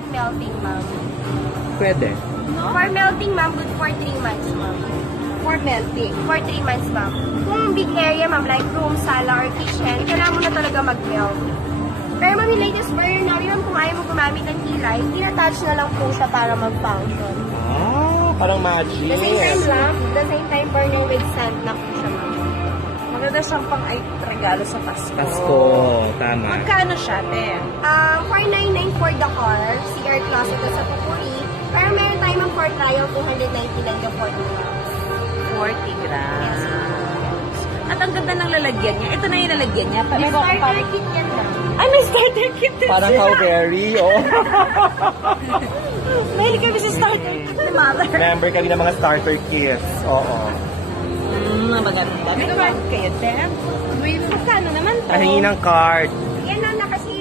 not melting, ma'am. Pwede. For melting, ma'am, good for 3 months, ma'am. For melting. For 3 months, ma'am. Kung big area, ma'am, like room, sala, or kitchen, kailangan mo na talaga mag-melt. Pero ma'am, yung latest version namin, ma'am, kung ayaw mo gumamit ng kilay, i-attach na lang po siya para mag-function. Parang magic. The same time lang, the same time burner with sand na po siya, ma'am. Maganda siyang regalo sa Pasko. Pasko, tama. Magkano siya, te? 499 for the car, CR closet ko sa Pupuri. Pero meron tayo ma'am for trial, 299 yung 40 grams. 40 grams. At ang ganda ng lalagyan niya. Ito na yung lalagyan niya. May starter kit yan ma'am. Ay, may starter kit din Parang how very, oh. Mahilig kami sa starter kit ni mother. Member kami ng mga starter kits. Oo. Maganda. May card kayo, te? Magkano naman to? Pahingi ng card. Yan lang na kasi